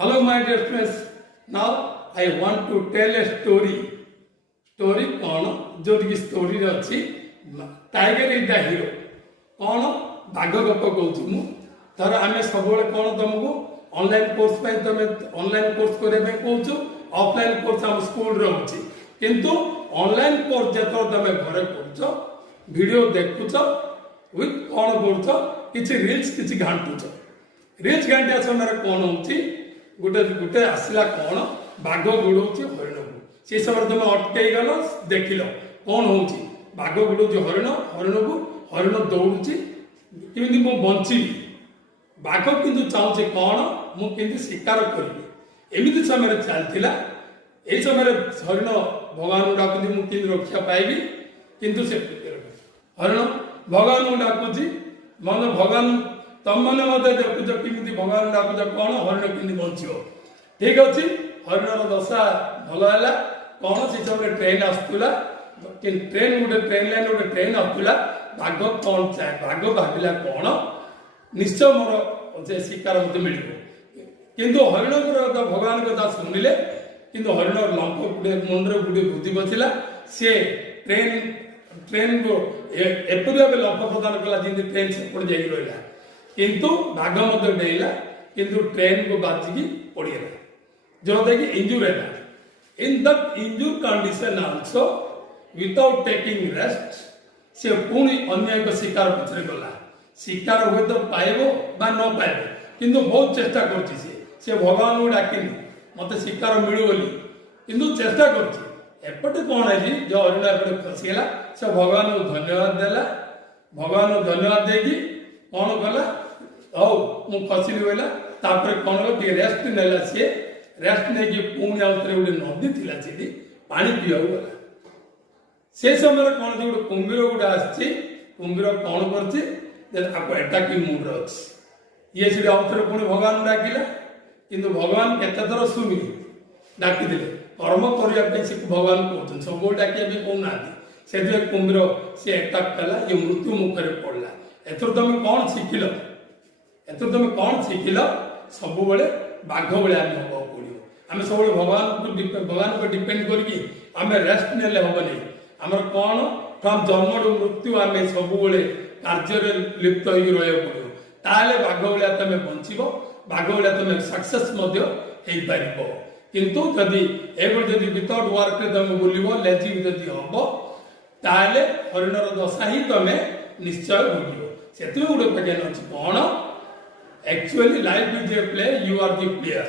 Hello, my dear friends. Now I want to tell a story. Story कौन जो story अच्छी tiger is the hero कौन बाघ गप कहूँ मु धर आम सब कौन तुमको ऑनलाइन कोर्स तुम ऑनलाइन कोर्स करने कहूँ ऑफलाइन कोर्स आम स्कूल रोचे किंतु ऑनलाइन कोर्स जो तुम घर कर वीडियो देखुच विथ कौन कर रील्स किसी घाटुच रील्स घाटिया समय कौन हो गोटे गोटे आसला कौन बाघ गोड़ौ हरिण को से समय तुम अटकई गल देख कौन हो बाघ गोड़ौ हरिण हरिण को हरिण दौड़ी कमी मु बची बाघ किंतु चाहूँ कौन मुझे शिकार करी एमती समय चलता यही समय हरिण भगवान को डाकुची मुझे रक्षा पाइबी किंतु से हरिण भगवान को डाकुची मन भगवान तुम मैंने देखुच कमी भगवान डाकुच कौन हरिण कमी बचो ठीक अच्छे हरिणर दशा भल है कौन से समय ट्रेन आसूला ट्रेन गोटे ट्रेन लाइन गोटे ट्रेन आसूला बाघ कौन चाहे बाघ भाविला कौन निश्चय मोर से शिकार मत मिल किंतु हरिण भगवान कथा शुणिले किंतु हरिण लंक गुटे मुंडे गुटे बुद्धि बचला सी ट्रेन ट्रेन को एपरी भाव लंक प्रदान कला जमी ट्रेन सेपट जा रहा किंतु बाघ मत डेला किंतु ट्रेन को बाजिकी पड़गला जोटा कि इंजुर है in that injure condition also without taking rest से पुणी अन्य एक शिकार पछरे गला शिकार हुए तो पाइबो बा न पाइबो किंतु बहुत चेष्टा करछि से भगवान को डाकिनी मते शिकार मिलु बोली किंतु चेष्टा करछि एपटे कोन है जो हरिण एपटे फसीगला से भगवान को धन्यवाद देला भगवान को धन्यवाद देगी कौन कला हौ मु फसिली बोला तापर कौन कल रेस्ट नेला सी रेस्ट नहीं कि पुणी आउे गोटे नदी थी सीधी पानी पीवा गला से समय कौन गोटे कुंभीर गोटे आसी कुंभीर कौन करटाकिंग मुड अच्छी ये सीधे आउे पुणी भगवान डाकिला किंतु भगवान केते थर शुणी डाकी कर्म करने से भगवान कहते सब डाकिया भी कहना से कुंभीर सी अटाक कला ये मृत्यु मुखर पड़ला एथर तुम कौन शिखिल एथर तुम कौन शिखिल सब बड़े बाघ भाया आम हम पड़ो आम सब भगवान को डिपेंड करके आम रेस्ट ने हम नहीं आम कौन फ्रम जन्म मृत्यु आम सब कार्य लिप्त हो पड़ो ताले बाघ भाया तुम बचब बाघ भाया तुम सक्सेस पार किंतु जदि एवं विदाउट वर्क तुम बुल लेजी जदि हम ताले हरिणर दशा ही तुम निश्चय भोग से गोटे क्वेश्चन अच्छी कौन actually life is a play you are the player.